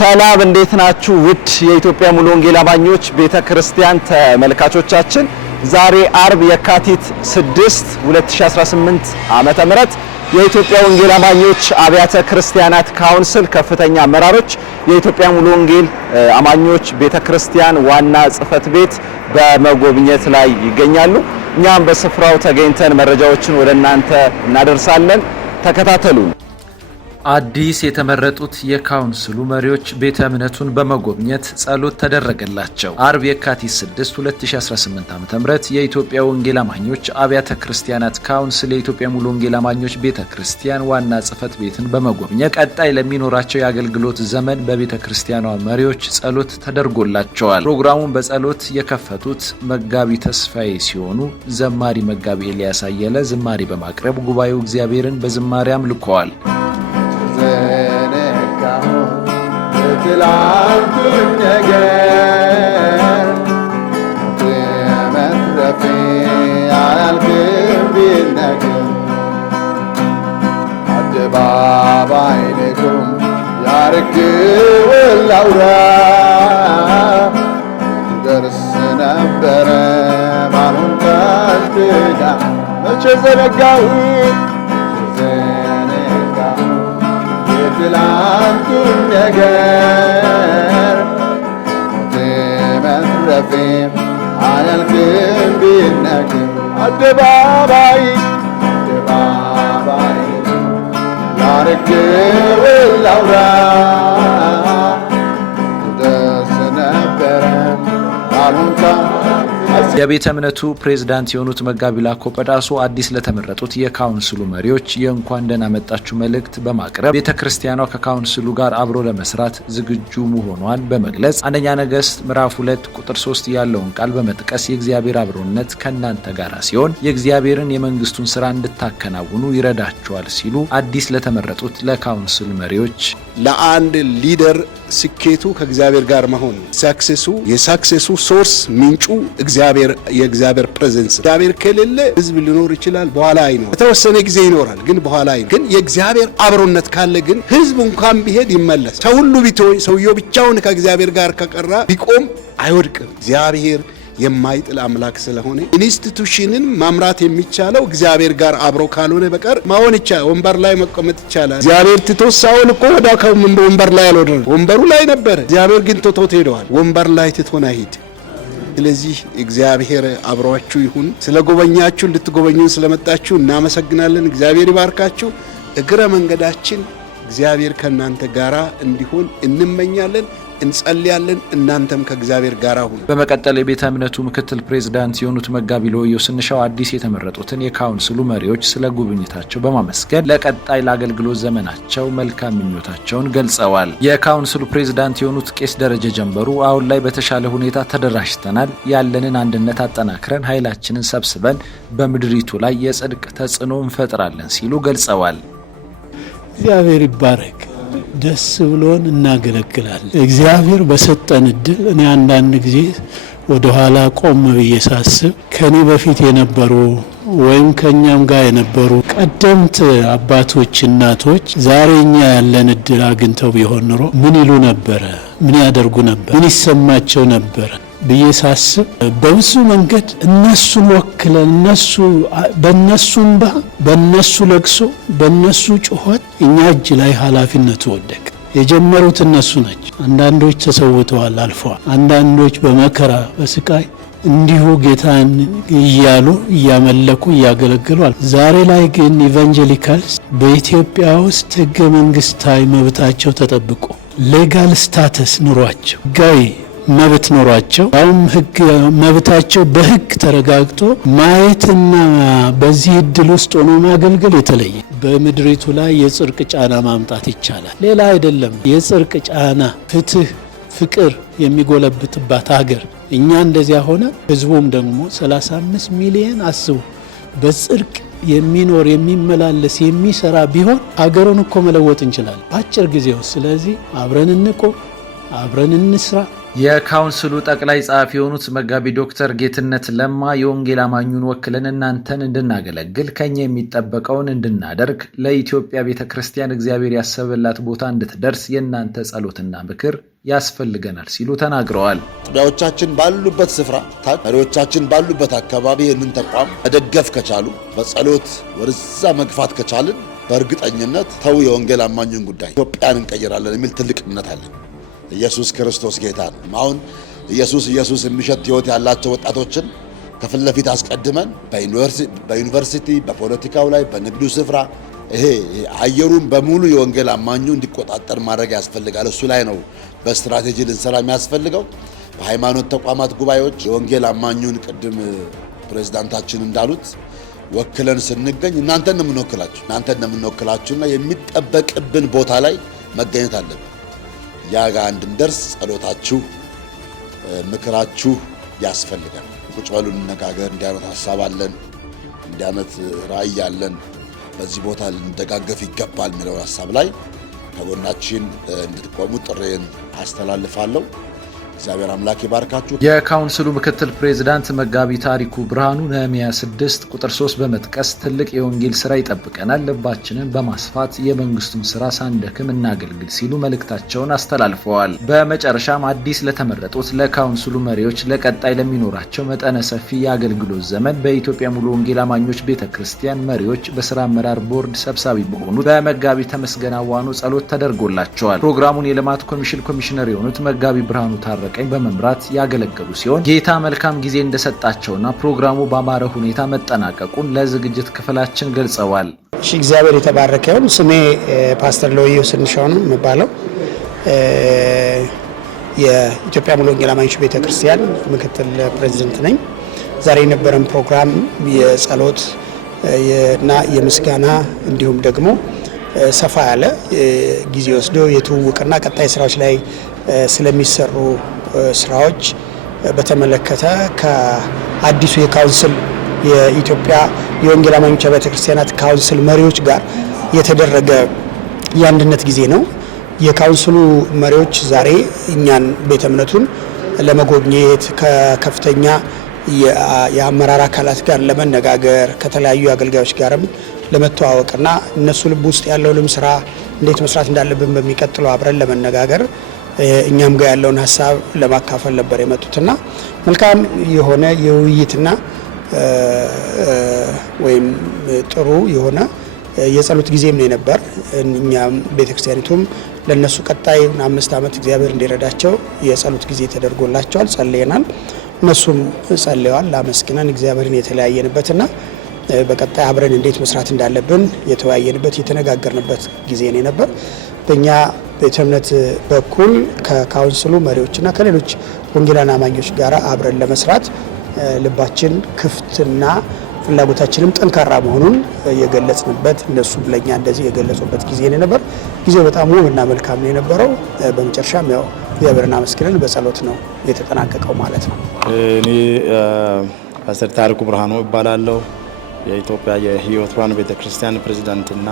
ሰላም እንዴት ናችሁ? ውድ የኢትዮጵያ ሙሉ ወንጌል አማኞች ቤተክርስቲያን ተመልካቾቻችን ዛሬ አርብ የካቲት 6 2018 ዓመተ ምህረት የኢትዮጵያ ወንጌል አማኞች አብያተ ክርስቲያናት ካውንስል ከፍተኛ አመራሮች የኢትዮጵያ ሙሉ ወንጌል አማኞች ቤተክርስቲያን ዋና ጽሕፈት ቤት በመጎብኘት ላይ ይገኛሉ። እኛም በስፍራው ተገኝተን መረጃዎችን ወደ እናንተ እናደርሳለን። ተከታተሉን። አዲስ የተመረጡት የካውንስሉ መሪዎች ቤተ እምነቱን በመጎብኘት ጸሎት ተደረገላቸው። አርብ የካቲት 6 2018 ዓ.ም የኢትዮጵያ ወንጌል አማኞች አብያተ ክርስቲያናት ካውንስል የኢትዮጵያ ሙሉ ወንጌል አማኞች ቤተክርስቲያን ዋና ጽሕፈት ቤትን በመጎብኘት ቀጣይ ለሚኖራቸው የአገልግሎት ዘመን በቤተ ክርስቲያኗ መሪዎች ጸሎት ተደርጎላቸዋል። ፕሮግራሙን በጸሎት የከፈቱት መጋቢ ተስፋዬ ሲሆኑ ዘማሪ መጋቢ ኤልያስ አየለ ዝማሬ በማቅረብ ጉባኤው እግዚአብሔርን በዝማሬ አምልከዋል። ትላንቱን ነገር መትረፌ አያልቅም ቢነገር አደባባይ ልቁም ያርግውን ላውራ ደርስ ነበረ ባሉን ቃል ኪዳን መቼ ዘነጋሁት ትላንቱን ነገር መትረፌ አያልቅም ቢነገር አደባባይ ያርግውን ላውራ ደስ ነበረ ባሉንታ የቤተ እምነቱ ፕሬዝዳንት የሆኑት መጋቢ ላኮ ጰዳሶ አዲስ ለተመረጡት የካውንስሉ መሪዎች የእንኳን ደህና መጣችሁ መልእክት በማቅረብ ቤተ ክርስቲያኗ ከካውንስሉ ጋር አብሮ ለመስራት ዝግጁ መሆኗን በመግለጽ አንደኛ ነገሥት ምዕራፍ 2 ቁጥር 3 ያለውን ቃል በመጥቀስ የእግዚአብሔር አብሮነት ከእናንተ ጋር ሲሆን የእግዚአብሔርን የመንግስቱን ስራ እንድታከናውኑ ይረዳቸዋል ሲሉ አዲስ ለተመረጡት ለካውንስል መሪዎች ለአንድ ሊደር ስኬቱ ከእግዚአብሔር ጋር መሆን የሳክሴሱ ሶርስ ምንጩ የእግዚአብሔር ፕሬዘንስ እግዚአብሔር ከሌለ ህዝብ ሊኖር ይችላል በኋላ አይኖር የተወሰነ ጊዜ ይኖራል ግን በኋላ አይኖር ግን የእግዚአብሔር አብሮነት ካለ ግን ህዝብ እንኳን ቢሄድ ይመለስ ሰውሉ ቢተው ሰውየው ብቻውን ከእግዚአብሔር ጋር ከቀራ ቢቆም አይወድቅም እግዚአብሔር የማይጥል አምላክ ስለሆነ ኢንስቲትዩሽንን ማምራት የሚቻለው እግዚአብሔር ጋር አብሮ ካልሆነ በቀር ማሆን ይቻላል ወንበር ላይ መቀመጥ ይቻላል እግዚአብሔር ትቶሳውን እኮ ወዳከው ወንበር ላይ አልወደረ ወንበሩ ላይ ነበር እግዚአብሔር ግን ትቶት ሄደዋል ወንበር ላይ ትቶና ሄደ ስለዚህ እግዚአብሔር አብሯችሁ ይሁን ስለጎበኛችሁ እንድትጎበኙ ስለመጣችሁ እናመሰግናለን እግዚአብሔር ይባርካችሁ እግረ መንገዳችን እግዚአብሔር ከናንተ ጋራ እንዲሆን እንመኛለን እንጸልያለን እናንተም ከእግዚአብሔር ጋር ሁኑ። በመቀጠል የቤተ እምነቱ ምክትል ፕሬዝዳንት የሆኑት መጋቢ ሎዮ ስንሻው አዲስ የተመረጡትን የካውንስሉ መሪዎች ስለ ጉብኝታቸው በማመስገን ለቀጣይ ለአገልግሎት ዘመናቸው መልካም ምኞታቸውን ገልጸዋል። የካውንስሉ ፕሬዝዳንት የሆኑት ቄስ ደረጀ ጀንበሩ አሁን ላይ በተሻለ ሁኔታ ተደራጅተናል፣ ያለንን አንድነት አጠናክረን ኃይላችንን ሰብስበን በምድሪቱ ላይ የጽድቅ ተጽዕኖ እንፈጥራለን ሲሉ ገልጸዋል። እግዚአብሔር ይባረክ። ደስ ብሎን እናገለግላለን። እግዚአብሔር በሰጠን እድል እኔ አንዳንድ ጊዜ ወደ ኋላ ቆም ብዬ ሳስብ ከኔ በፊት የነበሩ ወይም ከኛም ጋር የነበሩ ቀደምት አባቶች እናቶች ዛሬኛ ያለን እድል አግኝተው ቢሆን ኖሮ ምን ይሉ ነበረ? ምን ያደርጉ ነበር? ምን ይሰማቸው ነበር ብዬ ሳስብ በብዙ መንገድ እነሱን ወክለን በእነሱ እንባ በእነሱ ለቅሶ በእነሱ ጩኸት እኛ እጅ ላይ ኃላፊነቱ ወደቀ። የጀመሩት እነሱ ናቸው። አንዳንዶች ተሰውተዋል አልፈዋል። አንዳንዶች በመከራ በስቃይ እንዲሁ ጌታን እያሉ እያመለኩ እያገለገሉ ዛሬ ላይ ግን ኢቫንጀሊካልስ በኢትዮጵያ ውስጥ ሕገ መንግስታዊ መብታቸው ተጠብቆ ሌጋል ስታተስ ኑሯቸው ጋይ መብት ኖሯቸው አሁን ህግ መብታቸው በህግ ተረጋግጦ ማየትና በዚህ እድል ውስጥ ሆኖ ማገልገል የተለየ በምድሪቱ ላይ የጽድቅ ጫና ማምጣት ይቻላል። ሌላ አይደለም። የጽድቅ ጫና፣ ፍትህ፣ ፍቅር የሚጎለብትባት ሀገር እኛ እንደዚያ ሆነ ህዝቡም ደግሞ 35 ሚሊዮን አስቡ በጽድቅ የሚኖር የሚመላለስ የሚሰራ ቢሆን ሀገሩን እኮ መለወጥ እንችላለን በአጭር ጊዜ ውስጥ። ስለዚህ አብረን እንቆም፣ አብረን እንስራ፣ የካውንስሉ ጠቅላይ ጸሐፊ የሆኑት መጋቢ ዶክተር ጌትነት ለማ የወንጌል አማኙን ወክለን እናንተን እንድናገለግል ከኛ የሚጠበቀውን እንድናደርግ ለኢትዮጵያ ቤተክርስቲያን እግዚአብሔር ያሰበላት ቦታ እንድትደርስ የእናንተ ጸሎትና ምክር ያስፈልገናል ሲሉ ተናግረዋል። ጥሪዎቻችን ባሉበት ስፍራ መሪዎቻችን ባሉበት አካባቢ ይህንን ተቋም መደገፍ ከቻሉ በጸሎት ወደዛ መግፋት ከቻልን በእርግጠኝነት ተው የወንጌል አማኙን ጉዳይ ኢትዮጵያን እንቀይራለን የሚል ትልቅ እምነት አለን። ኢየሱስ ክርስቶስ ጌታ ነው። አሁን ኢየሱስ የሚሸት ሕይወት ያላቸው ወጣቶችን ከፊት ለፊት አስቀድመን በዩኒቨርሲቲ በፖለቲካው ላይ በንግዱ ስፍራ ይሄ አየሩን በሙሉ የወንጌል አማኙ እንዲቆጣጠር ማድረግ ያስፈልጋል። እሱ ላይ ነው በስትራቴጂ ልንሰራ የሚያስፈልገው። በሃይማኖት ተቋማት ጉባኤዎች የወንጌል አማኙን ቅድም ፕሬዝዳንታችን እንዳሉት ወክለን ስንገኝ እናንተን ነው የምንወክላችሁና የሚጠበቅብን ቦታ ላይ መገኘት አለብን። ያ ጋር እንድንደርስ ጸሎታችሁ፣ ምክራችሁ ያስፈልጋል። ቁጭ በሉ እንነጋገር፣ እንዲህ አይነት ሀሳብ አለን፣ እንዲህ አይነት ራዕይ አለን፣ በዚህ ቦታ ልንደጋገፍ ይገባል የሚለው ሀሳብ ላይ ከጎናችን እንድትቆሙ ጥሬን አስተላልፋለሁ። እግዚአብሔር አምላክ ይባርካችሁ። የካውንስሉ ምክትል ፕሬዝዳንት መጋቢ ታሪኩ ብርሃኑ ነህምያ 6 ቁጥር 3 በመጥቀስ ትልቅ የወንጌል ስራ ይጠብቀናል፣ ልባችንን በማስፋት የመንግስቱን ስራ ሳንደክም እናገልግል ሲሉ መልእክታቸውን አስተላልፈዋል። በመጨረሻም አዲስ ለተመረጡት ለካውንስሉ መሪዎች ለቀጣይ ለሚኖራቸው መጠነ ሰፊ የአገልግሎት ዘመን በኢትዮጵያ ሙሉ ወንጌል አማኞች ቤተክርስቲያን መሪዎች በስራ አመራር ቦርድ ሰብሳቢ በሆኑት በመጋቢ ተመስገን አዋኖ ጸሎት ተደርጎላቸዋል። ፕሮግራሙን የልማት ኮሚሽን ኮሚሽነር የሆኑት መጋቢ ብርሃኑ ታረቀኝ በመምራት ያገለገሉ ሲሆን ጌታ መልካም ጊዜ እንደሰጣቸውና ፕሮግራሙ በአማረ ሁኔታ መጠናቀቁን ለዝግጅት ክፍላችን ገልጸዋል። እግዚአብሔር የተባረከ ይሁን። ስሜ ፓስተር ሎዮ ስንሻው ነው የሚባለው። የኢትዮጵያ ሙሉ ወንጌል አማኞች ቤተክርስቲያን ምክትል ፕሬዝዳንት ነኝ። ዛሬ የነበረን ፕሮግራም የጸሎት እና የምስጋና እንዲሁም ደግሞ ሰፋ ያለ ጊዜ ወስዶ የትውውቅና ቀጣይ ስራዎች ላይ ስለሚሰሩ ስራዎች በተመለከተ ከአዲሱ የካውንስል የኢትዮጵያ የወንጌል አማኞች ቤተክርስቲያናት ካውንስል መሪዎች ጋር የተደረገ የአንድነት ጊዜ ነው። የካውንስሉ መሪዎች ዛሬ እኛን ቤተ እምነቱን ለመጎብኘት ከከፍተኛ የአመራር አካላት ጋር ለመነጋገር ከተለያዩ አገልጋዮች ጋርም ለመተዋወቅና እነሱ ልብ ውስጥ ያለውንም ስራ እንዴት መስራት እንዳለብን በሚቀጥለው አብረን ለመነጋገር እኛም ጋር ያለውን ሀሳብ ለማካፈል ነበር የመጡትና መልካም የሆነ የውይይትና ወይም ጥሩ የሆነ የጸሎት ጊዜም ነው ነበር። እኛም ቤተክርስቲያኒቱም ለነሱ ቀጣይ 5 ዓመት እግዚአብሔር እንዲረዳቸው የጸሎት ጊዜ ተደርጎላቸዋል። ጸልየናል፣ እነሱም ጸልየዋል። ላመስግነን እግዚአብሔርን የተለያየንበትና በቀጣይ አብረን እንዴት መስራት እንዳለብን የተወያየንበት የተነጋገርንበት ጊዜ ነው ነበር። በእኛ ቤተ እምነት በኩል ከካውንስሉ መሪዎችና ከሌሎች ወንጌላውያን አማኞች ጋር አብረን ለመስራት ልባችን ክፍትና ፍላጎታችንም ጠንካራ መሆኑን የገለጽንበት እነሱም ለኛ እንደዚህ የገለጹበት ጊዜ ነው ነበር። ጊዜው በጣም ውብና መልካም ነው የነበረው። በመጨረሻም ያው እግዚአብሔርን አመስግነን በጸሎት ነው የተጠናቀቀው ማለት ነው። እኔ ፓስተር ታሪኩ ብርሃኑ እባላለሁ። የኢትዮጵያ የሕይወት ብርሃን ቤተክርስቲያን ፕሬዝዳንትና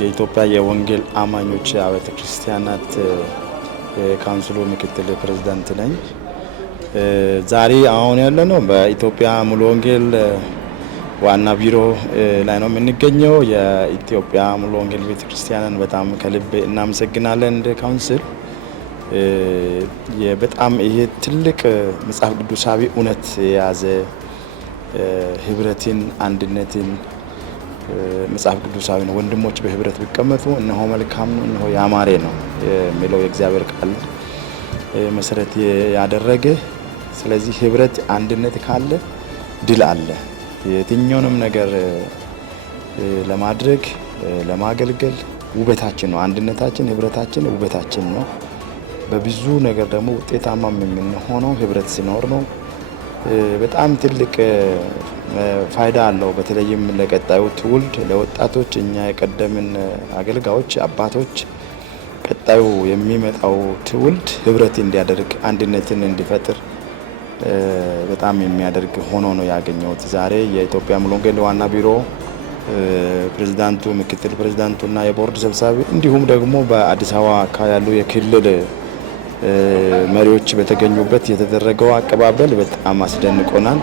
የኢትዮጵያ የወንጌል አማኞች ቤተክርስቲያናት ካውንስሉ ምክትል ፕሬዝዳንት ነኝ። ዛሬ አሁን ያለነው በኢትዮጵያ ሙሉ ወንጌል ዋና ቢሮ ላይ ነው የምንገኘው። የኢትዮጵያ ሙሉ ወንጌል ቤተክርስቲያንን በጣም ከልብ እናመሰግናለን። እንደ ካውንስል በጣም ይሄ ትልቅ መጽሐፍ ቅዱሳዊ እውነት የያዘ ህብረትን፣ አንድነትን መጽሐፍ ቅዱሳዊ ነው። ወንድሞች በህብረት ቢቀመጡ እነሆ መልካም ነው፣ እነሆ ያማረ ነው የሚለው የእግዚአብሔር ቃል መሰረት ያደረገ። ስለዚህ ህብረት፣ አንድነት ካለ ድል አለ። የትኛውንም ነገር ለማድረግ ለማገልገል ውበታችን ነው። አንድነታችን፣ ህብረታችን ውበታችን ነው። በብዙ ነገር ደግሞ ውጤታማ የምንሆነው ህብረት ሲኖር ነው። በጣም ትልቅ ፋይዳ አለው። በተለይም ለቀጣዩ ትውልድ ለወጣቶች፣ እኛ የቀደምን አገልጋዮች አባቶች ቀጣዩ የሚመጣው ትውልድ ህብረት እንዲያደርግ አንድነትን እንዲፈጥር በጣም የሚያደርግ ሆኖ ነው ያገኘሁት። ዛሬ የኢትዮጵያ ሙሉ ወንጌል ዋና ቢሮ ፕሬዝዳንቱ፣ ምክትል ፕሬዝዳንቱና የቦርድ ሰብሳቢ እንዲሁም ደግሞ በአዲስ አበባ ያሉ የክልል መሪዎች በተገኙበት የተደረገው አቀባበል በጣም አስደንቆናል።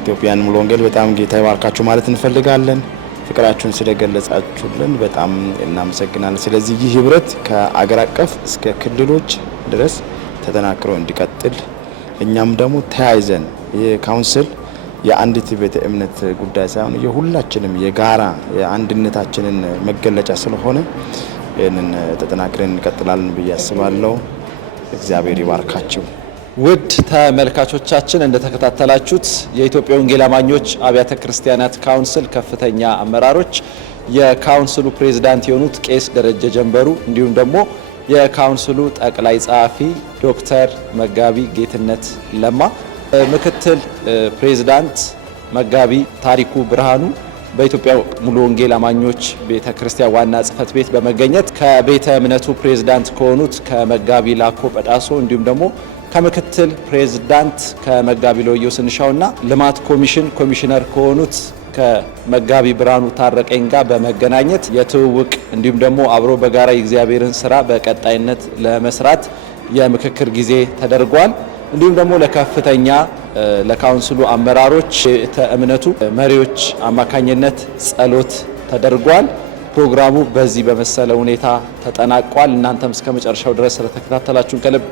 ኢትዮጵያን ሙሉ ወንጌል በጣም ጌታ ይባርካችሁ ማለት እንፈልጋለን። ፍቅራችሁን ስለገለጻችሁልን በጣም እናመሰግናለን። ስለዚህ ይህ ህብረት ከአገር አቀፍ እስከ ክልሎች ድረስ ተጠናክሮ እንዲቀጥል እኛም ደግሞ ተያይዘን የካውንስል የአንዲት ቤተ እምነት ጉዳይ ሳይሆን የሁላችንም የጋራ የአንድነታችንን መገለጫ ስለሆነ ይህንን ተጠናክረን እንቀጥላለን ብዬ አስባለሁ። እግዚአብሔር ይባርካችሁ። ውድ ተመልካቾቻችን እንደተከታተላችሁት የኢትዮጵያ ወንጌል አማኞች አብያተ ክርስቲያናት ካውንስል ከፍተኛ አመራሮች፣ የካውንስሉ ፕሬዝዳንት የሆኑት ቄስ ደረጀ ጀንበሩ እንዲሁም ደግሞ የካውንስሉ ጠቅላይ ጸሐፊ ዶክተር መጋቢ ጌትነት ለማ፣ ምክትል ፕሬዝዳንት መጋቢ ታሪኩ ብርሃኑ በኢትዮጵያ ሙሉ ወንጌል አማኞች ቤተ ክርስቲያን ዋና ጽሕፈት ቤት በመገኘት ከቤተ እምነቱ ፕሬዝዳንት ከሆኑት ከመጋቢ ላኮ ጳጳሶ እንዲሁም ደግሞ ከምክትል ፕሬዝዳንት ከመጋቢ ሎዮ ስንሻውና ልማት ኮሚሽን ኮሚሽነር ከሆኑት ከመጋቢ ብርሃኑ ታረቀኝ ጋር በመገናኘት የትውውቅ እንዲሁም ደግሞ አብሮ በጋራ የእግዚአብሔርን ስራ በቀጣይነት ለመስራት የምክክር ጊዜ ተደርጓል። እንዲሁም ደግሞ ለከፍተኛ ለካውንስሉ አመራሮች ቤተ እምነቱ መሪዎች አማካኝነት ጸሎት ተደርጓል። ፕሮግራሙ በዚህ በመሰለ ሁኔታ ተጠናቋል። እናንተም እስከ መጨረሻው ድረስ ስለተከታተላችሁን ከልብ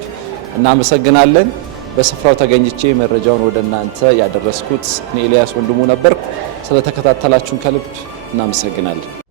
እናመሰግናለን። በስፍራው ተገኝቼ መረጃውን ወደ እናንተ ያደረስኩት እኔ ኤልያስ ወንድሙ ነበርኩ። ስለተከታተላችሁን ከልብ እናመሰግናለን።